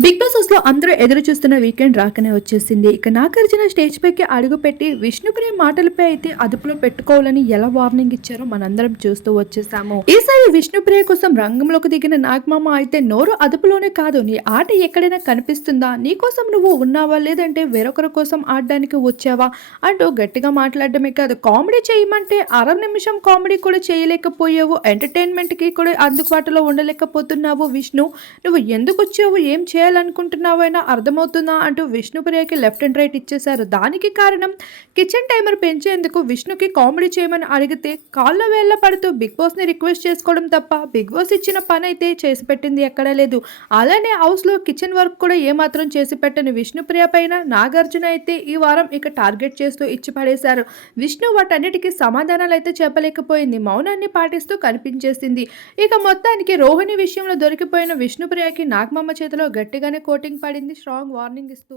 Big boss హౌస్లో అందరూ ఎదురు చూస్తున్న వీకెండ్ రాకనే వచ్చేసింది. ఇక నాగార్జున స్టేజ్ పైకి అడుగుపెట్టి విష్ణుప్రియ మాటలపై అయితే అదుపులో పెట్టుకోవాలని ఎలా వార్నింగ్ ఇచ్చారో మనందరం చూస్తూ వచ్చేసాము. ఈసారి విష్ణుప్రియ కోసం రంగంలోకి దిగిన నాగమామ అయితే నోరు అదుపులోనే కాదు నీ ఆట ఎక్కడైనా కనిపిస్తుందా? నీ కోసం నువ్వు ఉన్నావా? లేదంటే వేరొకరి కోసం ఆడడానికి వచ్చావా? అంటూ గట్టిగా మాట్లాడడమే కాదు కామెడీ చేయమంటే అర నిమిషం కామెడీ కూడా చేయలేకపోయావు. ఎంటర్టైన్మెంట్కి కూడా అందుబాటులో ఉండలేకపోతున్నావు విష్ణు. నువ్వు ఎందుకు వచ్చావు? ఏం చేయాలనుకుంటున్నావు చేయాలనుకుంటున్నావైనా అర్థమవుతుందా అంటూ విష్ణుప్రియకి లెఫ్ట్ అండ్ రైట్ ఇచ్చేశారు. దానికి కారణం కిచెన్ టైమర్ పెంచేందుకు విష్ణుకి కామెడీ చేయమని అడిగితే కాళ్ళ వేళ్ళ పడుతూ బిగ్ బాస్ని రిక్వెస్ట్ చేసుకోవడం తప్ప బిగ్ బాస్ ఇచ్చిన పని అయితే చేసి పెట్టింది ఎక్కడా లేదు. అలానే హౌస్లో కిచెన్ వర్క్ కూడా ఏమాత్రం చేసి పెట్టని విష్ణుప్రియ పైన నాగార్జున అయితే ఈ వారం ఇక టార్గెట్ చేస్తూ ఇచ్చి పడేశారు విష్ణు వాటన్నిటికీ సమాధానాలు అయితే చెప్పలేకపోయింది. మౌనాన్ని పాటిస్తూ కనిపించేసింది. ఇక మొత్తానికి రోహిణి విషయంలో దొరికిపోయిన విష్ణుప్రియకి నాగమమ్మ చేతిలో గట్టి గట్టిగానే కోటింగ్ పడింది. స్ట్రాంగ్ వార్నింగ్ ఇస్తూ